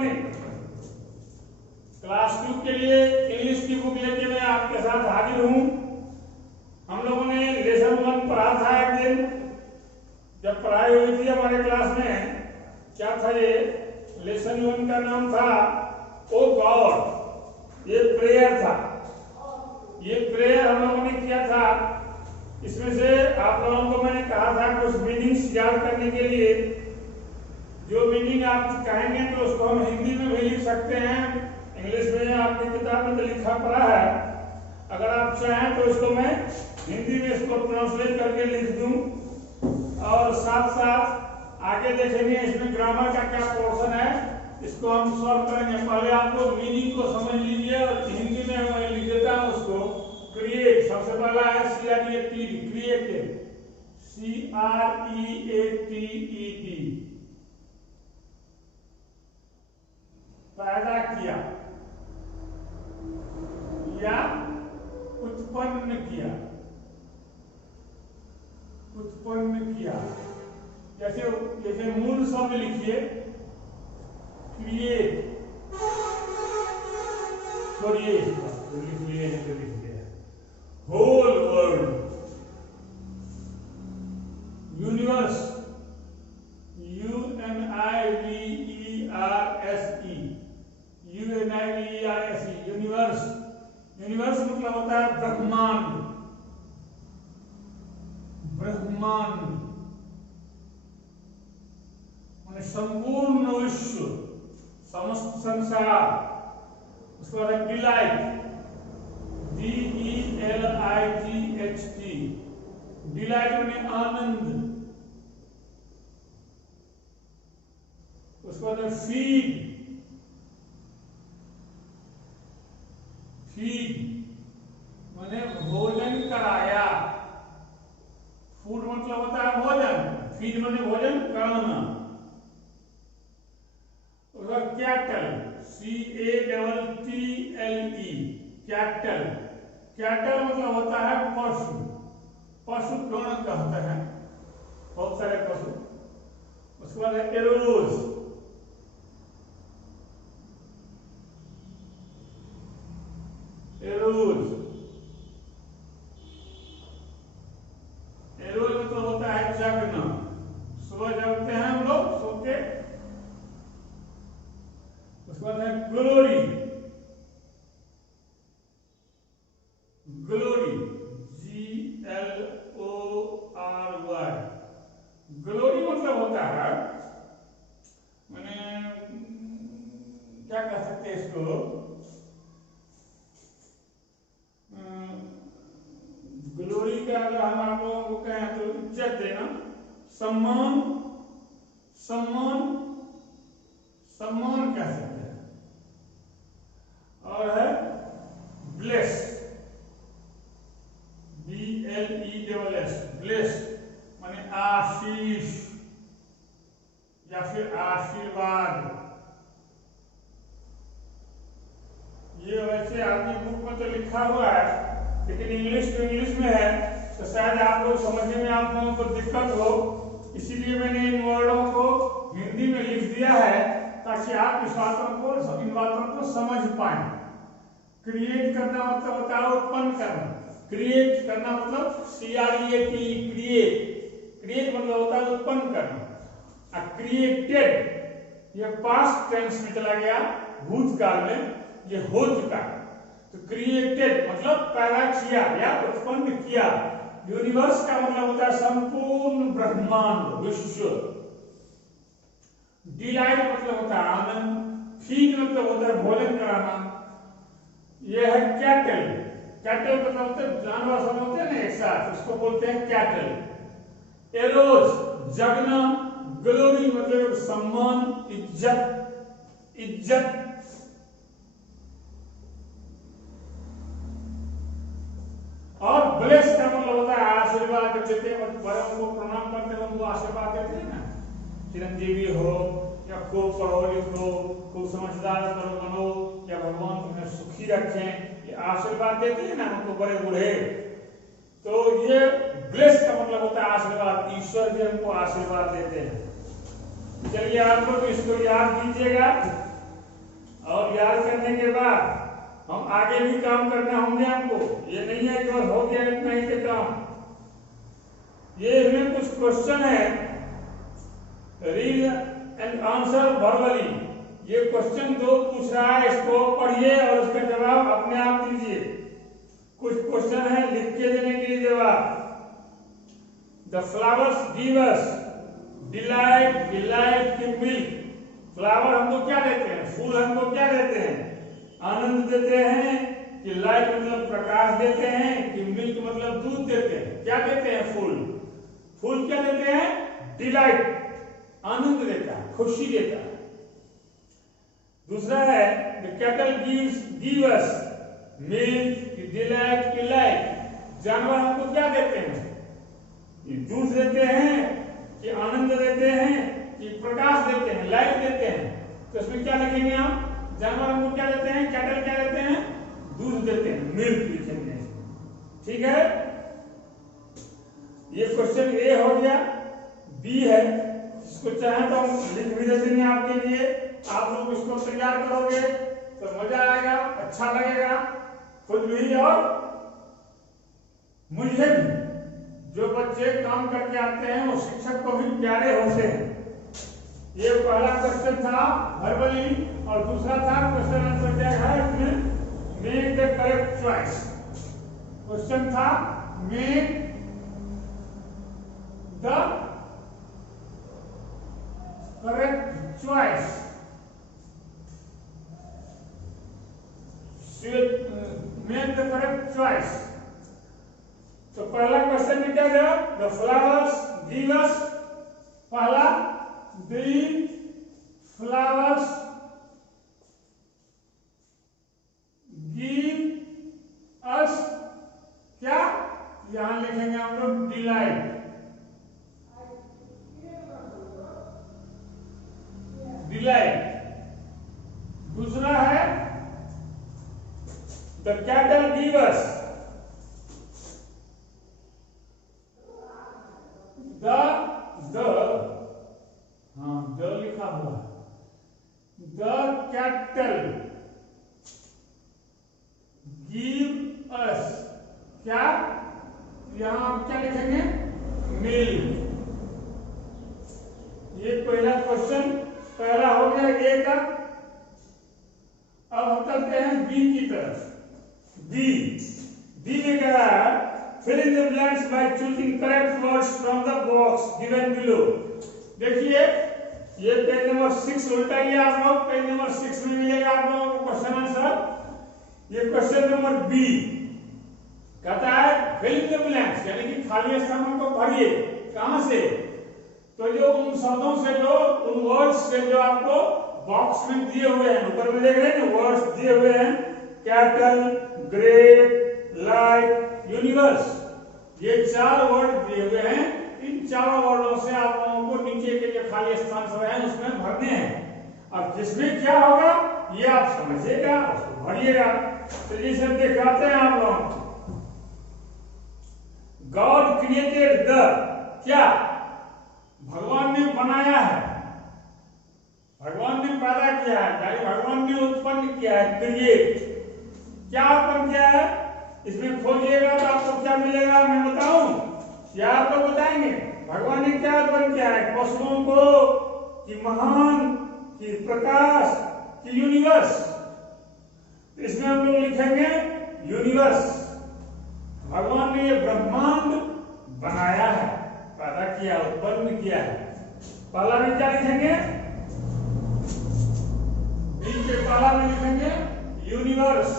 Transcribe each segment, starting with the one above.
Morning. Class 2 के लिए English की बुक लेके मैं आपके साथ हाजिर हूँ। हम लोगों ने लेसन 1 पढ़ा था एक दिन, जब पढ़ाई हुई थी हमारे क्लास में। क्या था ये? लेसन 1 का नाम था ओ गॉड। ये प्रेयर था। ये प्रेयर हम लोगों ने किया था। इसमें से आप लोगों को मैंने कहा था कुछ मीनिंग्स याद करने के लिए। जो मीनिंग आप कहेंगे तो उसको हम हिंदी में भी लिख सकते हैं। इंग्लिश में आपकी किताब में तो लिखा पड़ा है। अगर आप चाहें तो इसको मैं हिंदी में इसको ट्रांसलेट करके लिख दूं। और साथ साथ आगे देखेंगे इसमें ग्रामर का क्या पोर्शन है, इसको हम सॉल्व करेंगे। पहले आपको मीनिंग को समझ लीजिए और हिंदी में मैं लिख देता हूँ उसको। क्रिएट सबसे पहला है CREAT, क्रिएटेड, CREATED, पैदा किया या उत्पन्न किया। उत्पन्न किया जैसे जैसे मूल शब्द लिखिए क्रिएट, छोड़िए लिख लिए whole world, universe, UNIVERSE, universe. Universe मतलब होता है ब्रह्मांड। ब्रह्मांड माने संपूर्ण विश्व, समस्त संसार। उसके बाद डिलाइट, DELIGHT, डिलाइट माने आनंद। उसके बाद फीड, फीड माने भोजन कराया। फूड मतलब होता है भोजन, फीड माने भोजन कराना। उसका कैटल, CATTLE, कैटल। कैटल मतलब होता है पशु। पशु गण कहते हैं, बहुत सारे पशु। उसके बाद एरोज, एरोज, एरोज मतलब होता है जगना। सुबह जगते हैं हम लोग सो के। उसके बाद है ग्लोरी, ग्लोरी, GLORY। ग्लोरी मतलब होता है मैंने क्या कह सकते हैं इसको, ग्लोरी का अगर हम आप लोगों को कहें तो इज्जत देना, सम्मान, सम्मान, सम्मान कह सकते हैं। और है ब्लेस, BLESS, ब्लेस माने आशीष या फिर आशीर्वाद। ये वैसे आपकी बुक में तो लिखा हुआ है, लेकिन इंग्लिश तो इंग्लिश में है, तो शायद आप लोग समझने में आप लोगों को दिक्कत हो। इसीलिए मैंने इन वर्डों को हिंदी में लिख दिया है ताकि आप इन बातों को समझ पाए। क्रिएट करना मतलब होता है उत्पन्न करना। क्रिएट करना मतलब CREAT, क्रिएट। क्रिएट मतलब होता है उत्पन्न करना। क्रिएटेड ये पास्ट टेंस में चला गया, भूतकाल में ये हो चुका है। तो क्रिएटेड मतलब पैदा किया या उत्पन्न किया। यूनिवर्स का मतलब होता है संपूर्ण ब्रह्मांड, विश्व। डिलाइट मतलब होता है आनंद। फीड मतलब होता है भोजन कराना। यह है कैटल। कैटल मतलब होते हैं जानवर सब होते हैं ना एक साथ, उसको बोलते हैं कैटल। एरोज जगना। ग्लोरी मतलब सम्मान, इज्जत, इज्जत। और ब्लेस का मतलब होता है आशीर्वाद देते हैं, बड़ों को प्रणाम करते हैं, उनको आशीर्वाद देते हैं ना। चिरंजीवी हो या खूब पढ़ो लिखो, खूब समझदार बनो, या भगवान तुम्हें सुखी रखें, ये आशीर्वाद देते हैं ना उनको बड़े बूढ़े। तो ये ब्लेस का मतलब होता है आशीर्वाद, ईश्वर जी हमको आशीर्वाद देते हैं। चलिए आप लोग इसको याद कीजिएगा और याद करने के बाद हम आगे भी काम करना होंगे हमको। ये नहीं है कि बस हो गया इतना ही के काम। ये इसमें कुछ क्वेश्चन है, रीड एंड आंसर वर्बली। ये क्वेश्चन दो पूछ रहा है, इसको पढ़िए और उसका जवाब अपने आप दीजिए। कुछ क्वेश्चन है लिख के देने के लिए जवाब। The flowers give us delight, delight की मिल्क। फ्लावर हमको क्या देते हैं? फूल हमको क्या देते हैं? आनंद देते हैं। कि लाइट मतलब प्रकाश देते हैं, कि मिल्क मतलब दूध देते हैं? क्या देते हैं? फूल। फूल क्या देते हैं? डिलाइट, आनंद देता है, खुशी देता है। दूसरा है the cattle give us milk, delight की लाइट। जानवर हमको क्या देते हैं? दूध देते हैं, कि आनंद देते हैं, कि प्रकाश देते हैं, लाइट देते हैं। तो इसमें क्या लिखेंगे हम? जानवर हमको क्या देते हैं? कैटल क्या देते हैं? दूध देते हैं, मिल्क लिखेंगे। ठीक है, ये क्वेश्चन ए हो गया। बी है, इसको चाहे तो हम लिख भी देंगे आपके लिए। आप लोग इसको तैयार करोगे तो मजा आएगा, अच्छा लगेगा खुद भी और मुझे भी। जो बच्चे काम करके आते हैं वो शिक्षक को भी प्यारे होते हैं। ये पहला क्वेश्चन था वर्बली, और दूसरा था क्वेश्चन आंसर क्या है इसमें? Make the correct choice. Question था make the correct choice. Make the correct choice. तो पहला क्वेश्चन में क्या दिया? The flowers give us. पहला द फ्लावर्स गिव अस क्या? यहां लिखेंगे हम लोग डिलाइट, डिलाइट। दूसरा है the cattle give us, the लिखा हुआ द कैटल गिव अस क्या? यहां आप क्या लिखेंगे? मिल्क। ये पहला क्वेश्चन पहला हो गया ए का। अब हम चलते हैं बी की तरफ। बी में कह रहा है fill in the blanks by choosing correct words from the box given below। देखिए ये पेज नंबर 6 उल्टाइए आप लोग। पेज नंबर 6 में मिलेगा आप लोगों को क्वेश्चन आंसर। ये क्वेश्चन नंबर बी कहता है fill in the blanks, यानी कि खाली स्थानों को भरिए। कहां से? तो जो उन शब्दों से, जो उन वर्ड्स से जो आपको बॉक्स में दिए हुए हैं, ऊपर में देख रहे हैं ना वर्ड्स दिए हुए हैं, कैटल, ग्रेट, लाइट, यूनिवर्स। ये 4 वर्ड दिए हुए हैं। इन चारों वर्डों से आप लोगों को नीचे के जो खाली स्थान सब है उसमें भरने हैं। अब किसमें क्या होगा ये आप समझिएगा, उसको भरिएगा। तो जैसे दिखाते हैं आप लोग, गॉड क्रिएटेड द क्या? भगवान ने बनाया है, भगवान ने पैदा किया है, यानी भगवान ने उत्पन्न किया है। क्रिएट क्या उत्पन्न किया है? इसमें खोजिएगा तो आपको क्या मिलेगा मैं बताऊं या आप लोग बताएंगे? भगवान ने क्या उत्पन्न किया है? पशुओं को, कि महान, कि प्रकाश, कि यूनिवर्स। इसमें हम लोग लिखेंगे यूनिवर्स। भगवान ने ये ब्रह्मांड बनाया है, पैदा किया, उत्पन्न किया है। पहला में क्या लिखेंगे? बी के पहला में लिखेंगे यूनिवर्स।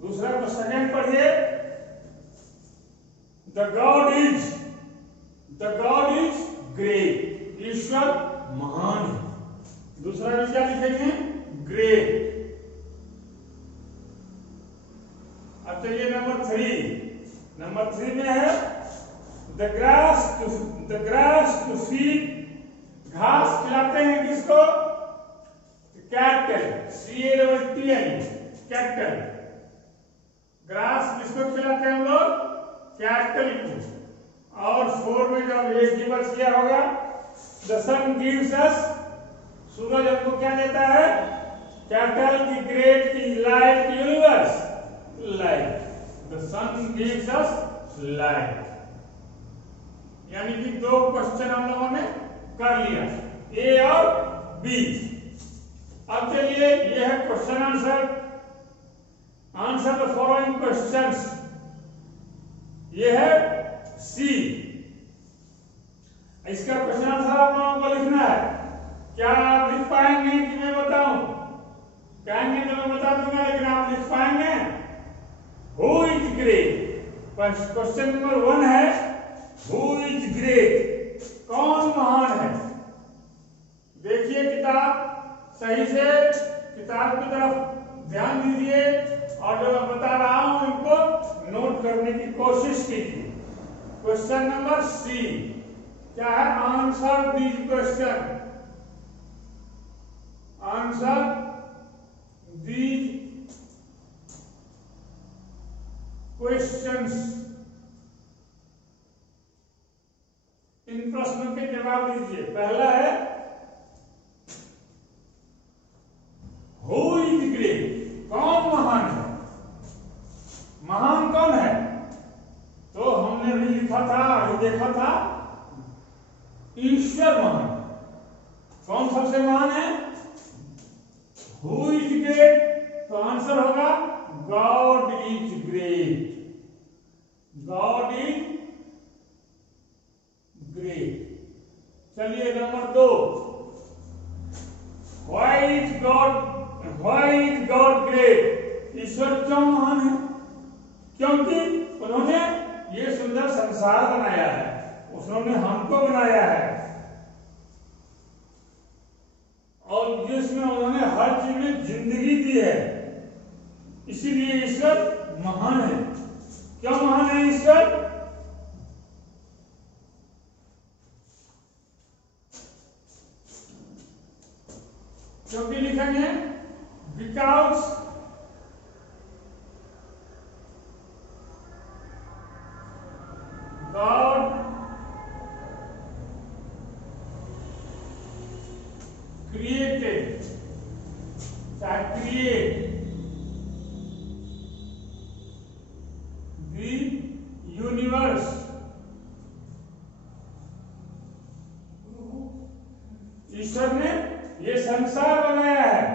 दूसरा को सेकंड पढ़िए। The god is great. ईश्वर महान है। दूसरा में क्या लिखेंगे? ग्रेट। अब चलिए नंबर 3। नंबर 3 में है द ग्रास टू फीड। घास खिलाते हैं किसको? Cattle, CATL, cattle. ग्रास किसको खिलाते हैं हम लोग? कैटल को। और 4 में जब एक ही बच गया होगा, द सन गिव्स अस, सूरज हमको क्या देता है? कैपिटल की ग्रेट की light universe, light. The sun gives us light. यानी कि 2 क्वेश्चन हम लोगों ने कर लिया, ए और बी। अब चलिए, ये है question answer. Answer the following questions. ये है सी। इसका क्वेश्चन आंसर आप लोगों को लिखना है। क्या आप लिख पाएंगे कि मैं बताऊं? कहेंगे तो मैं बता दूंगा, लेकिन आप लिख पाएंगे? Who is great? Question number 1 है, हु इज ग्रेट? कौन महान है? देखिए किताब सही से, किताब की तरफ ध्यान दीजिए और जो मैं बता रहा हूं इनको नोट करने की कोशिश कीजिए। क्वेश्चन नंबर सी क्या है? Answer these question. Answer these questions. इन प्रश्नों के जवाब दीजिए। पहला है हु इज ग्रेट? कौन महान है? महान कौन है? तो हमने भी लिखा था, अभी देखा था, ईश्वर महान। कौन सबसे महान है? Who is great? तो आंसर होगा god is great. God is great. चलिए number 2, why is god great? ईश्वर क्यों महान है? क्योंकि उन्होंने ये सुंदर संसार बनाया है, उन्होंने हमको बनाया है, और जिसमें उन्होंने हर चीज में जिंदगी दी है, इसीलिए ईश्वर महान है। क्यों महान है ईश्वर? क्योंकि लिखेंगे बिकॉज गॉड क्रिएटेड, चाहे क्रिएट द यूनिवर्स। ईश्वर ने ये संसार बनाया है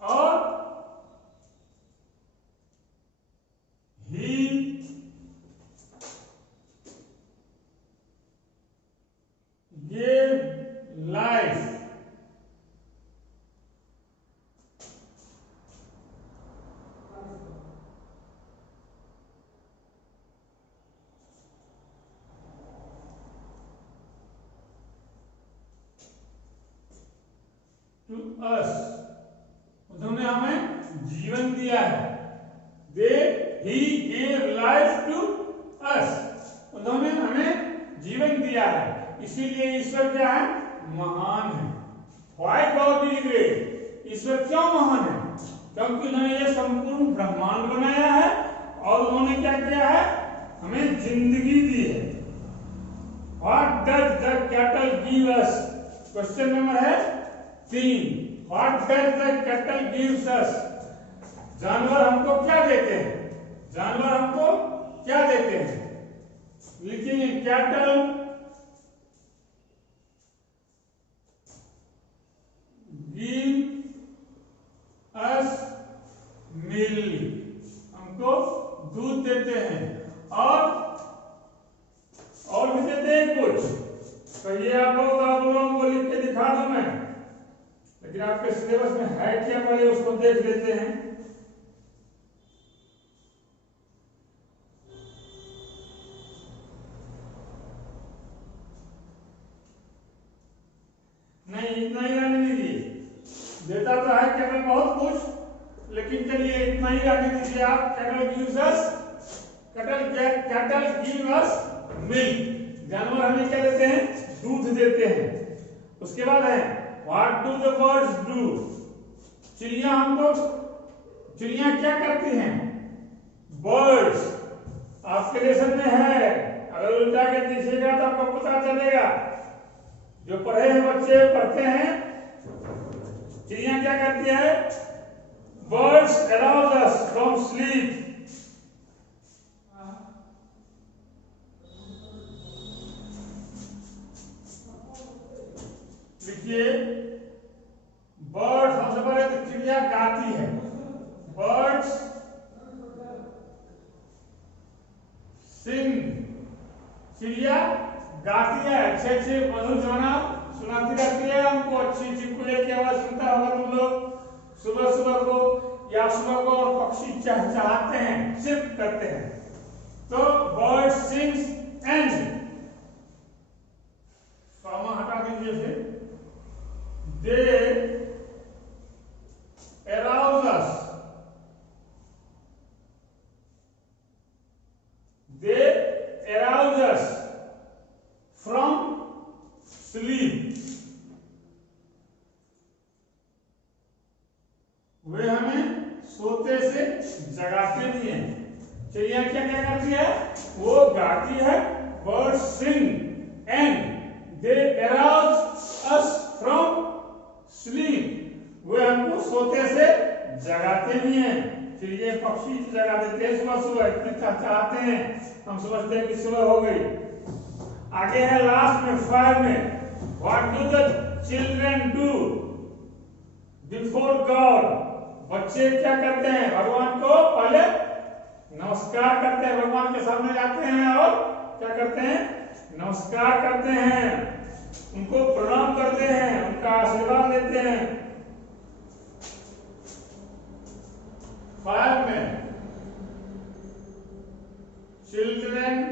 और ही gave life to us। उन्होंने हमें जीवन दिया है। He gave life to us। उन्होंने हमें जीवन दिया है, इसीलिए ईश्वर क्या है? महान है। Why God is great? ईश्वर क्यों महान है? क्योंकि उन्होंने ये संपूर्ण ब्रह्मांड बनाया है और उन्होंने क्या किया है? हमें जिंदगी दी है। What does the cattle give us? Question number है 3। What does the cattle gives us? जानवर हमको क्या देते हैं? जानवर हमको क्या देते हैं? लिखिए कैटल गिव अस मिल्क। हमको दूध देते हैं और भी देते हैं कुछ। कहिए आप लोगों को लिख के दिखा दूं मैं, लेकिन आपके सिलेबस में है क्या पहले उसको देख लेते हैं। नहीं, इतना ही रहने दीजिए। देता तो है कैटल बहुत कुछ, लेकिन चलिए इतना ही रहने दीजिए आप। Cattle gives us milk. जानवर हमें क्या देते हैं? दूध देते हैं। उसके बाद है what do the birds do? चिड़िया हमको, चिड़िया क्या करती हैं? बर्ड्स। आप आज के लेसन में है, अगर उल्टा के दिखेगा तो आपको पता चलेगा। जो पढ़े हैं बच्चे पढ़ते हैं, चिड़िया क्या करती है? Birds arouse us from sleep. लिखिए, बर्ड्स, सबसे पहले तो चिड़िया गाती है, बर्ड्स सिंग, चिड़िया गाती है, अच्छे अच्छे मधुर गाना सुनाती रहती है हमको, अच्छी चिड़िया की आवाज सुनता होगा तुम लोग सुबह सुबह को या सुबह को, और पक्षी चहचहाते हैं, चिप करते हैं। तो बर्ड सिंग्स एंड, कॉमा हटा दीजिए फिर, दे arouse us, they arouse us from sleep, वे हमें सोते से जगाते भी हैं। चिड़िया क्या क्या करती है? वो गाती है, bird sing and they arouse us from sleep, वे हमको सोते से जगाते भी हैं। चिड़िया पक्षी जगा देते हैं सुबह सुबह, इतने चहचहाते हैं, हम समझते हैं कि सुबह हो गई। आगे है लास्ट में 5 में, what do the children do before God, बच्चे क्या करते हैं? भगवान को पहले नमस्कार करते हैं, भगवान के सामने जाते हैं और क्या करते हैं? नमस्कार करते हैं, उनको प्रणाम करते हैं, उनका आशीर्वाद लेते हैं। 5 में, चिल्ड्रन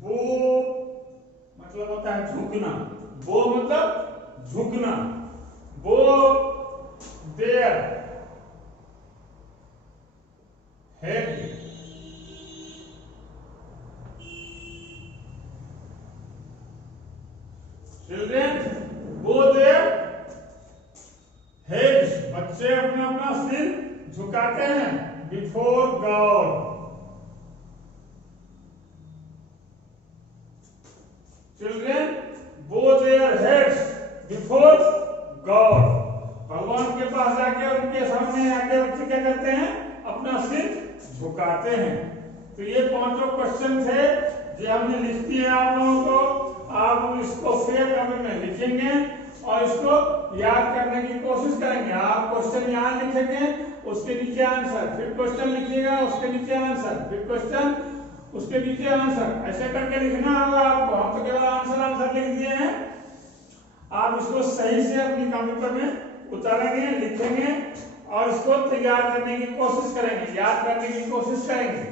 बो मतलब होता है झुकना, बो मतलब झुकना, बो देयर हेड, चिल्ड्रन बो देयर हेड्स, बच्चे अपना अपना सिर झुकाते हैं बिफोर गॉड। चिल्ड्रन बो देयर हेड्स बिफोर गॉड, भगवान के पास जाके उनके सामने आके बच्चे क्या करते हैं? अपना सिर झुकाते हैं। तो ये 5 क्वेश्चन थे जो हमने लिख दिए आप लोगों को। आप इसको फेयर कॉपी में लिखेंगे और इसको याद करने की कोशिश करेंगे। आप क्वेश्चन यहाँ लिखेंगे, उसके नीचे आंसर, फिर क्वेश्चन लिखिएगा, उसके नीचे आंसर, फिर क्वेश्चन, उसके नीचे आंसर, ऐसे करके लिखना होगा आपको। हम तो केवल आंसर लिख दिए हैं, आप इसको सही से अपनी कॉपी पर में उतारेंगे, लिखेंगे और इसको तैयार करने की कोशिश करेंगे, याद करने की कोशिश करेंगे।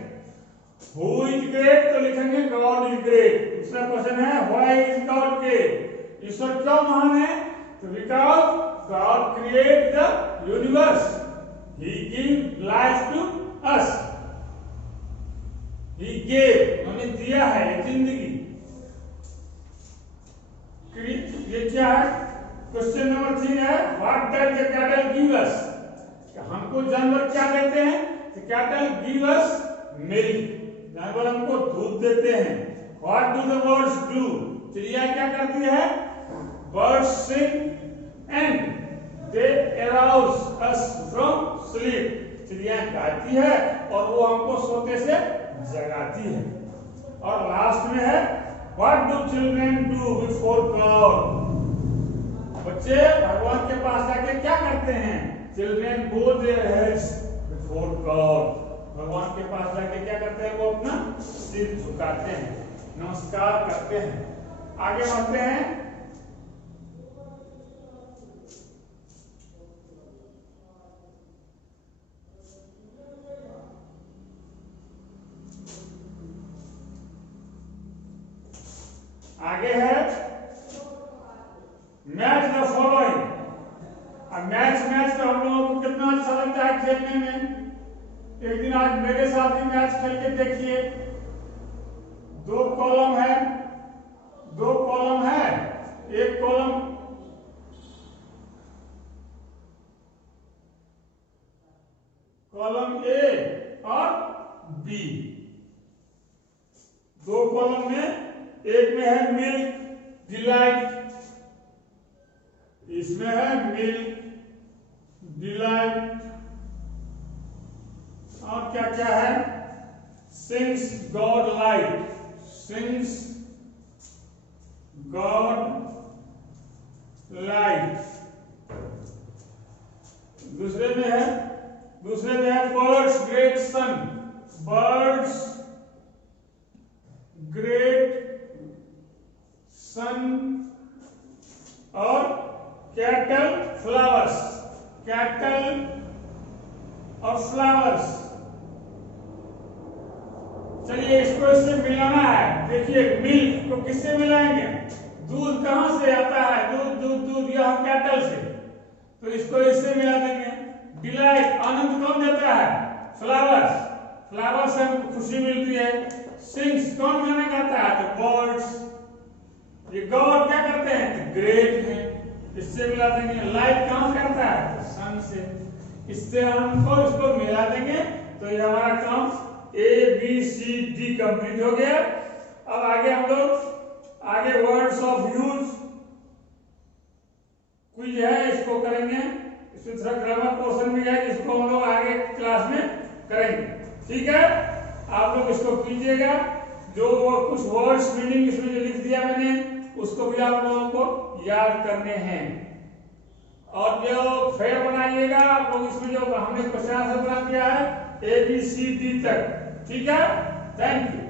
Who is great तो लिखेंगे God is great। दूसरा क्वेश्चन है Why is God great, ईश्वर क्यों महान है? तो because God created the universe, He gave life to us, He gave, उन्होंने दिया है जिंदगी। ये क्या है? क्वेश्चन नंबर 3 है What does the cattle give us, हमको जानवर क्या देते हैं? तो cattle give us milk, जानवर हमको दूध देते हैं। What do the birds do, चिड़िया क्या करती है? Birds sing and they arouse us from sleep, चिड़िया गाती है और वो हमको सोते से जगाती है। और लास्ट में है What do children do before God, बच्चे भगवान के पास जाके क्या करते हैं? Children bow their heads before God, भगवान के पास जाके क्या करते हैं? वो अपना सिर झुकाते हैं, नमस्कार करते हैं। आगे बढ़ते हैं। आगे है मैच द फॉलोइंग। अब मैच तो हम लोगों को कितना अच्छा लगता है खेलने में। एक दिन आज मेरे साथ भी मैच खेल के देखिए। 2 कॉलम है, एक कॉलम कॉलम ए और बी, दो कॉलम में, एक में है मिल्क डिलाइट, इसमें है मिल्क डिलाइट, और क्या क्या है, since God light, since God light. दूसरे में है बर्ड्स ग्रेट सन, बर्ड्स ग्रेट सन, और कैटल फ्लावर्स, कैटल और फ्लावर्स। चलिए इसको इससे मिलाना है। देखिए मिल्क को किससे मिलाएंगे, दूध कहां से आता है, दूध दूध दूध यह कैटल से, तो इसको इससे मिला देंगे। डिलाइट आनंद कौन देता है, फ्लावर्स, फ्लावर्स से हमको खुशी मिलती है। सिंग्स कौन गाना गाता है, तो बर्ड्स। ये गॉड क्या करते हैं, तो ग्रेट है, इससे मिला देंगे। लाइट कहां से आता है, तो सन से, इससे हमको इसको मिला देंगे। तो ये हमारा काम ABCD कंप्लीट हो गया। अब आगे हम लोग आगे वर्ड्स ऑफ यूज क्विज है, इसको करेंगे। इसमें थोड़ा ग्रामर पोर्शन भी है जिसको हम लोग आगे क्लास में करेंगे, ठीक है। आप लोग इसको कीजिएगा, जो कुछ वर्ड्स मीनिंग इसमें जो लिख दिया मैंने उसको भी आप लोगों को याद करने हैं। और जो फेयर बनाइएगा आप लोग, इसमें जो हमने 50 बना दिया है ABCD तक, ठीक है। Thank you.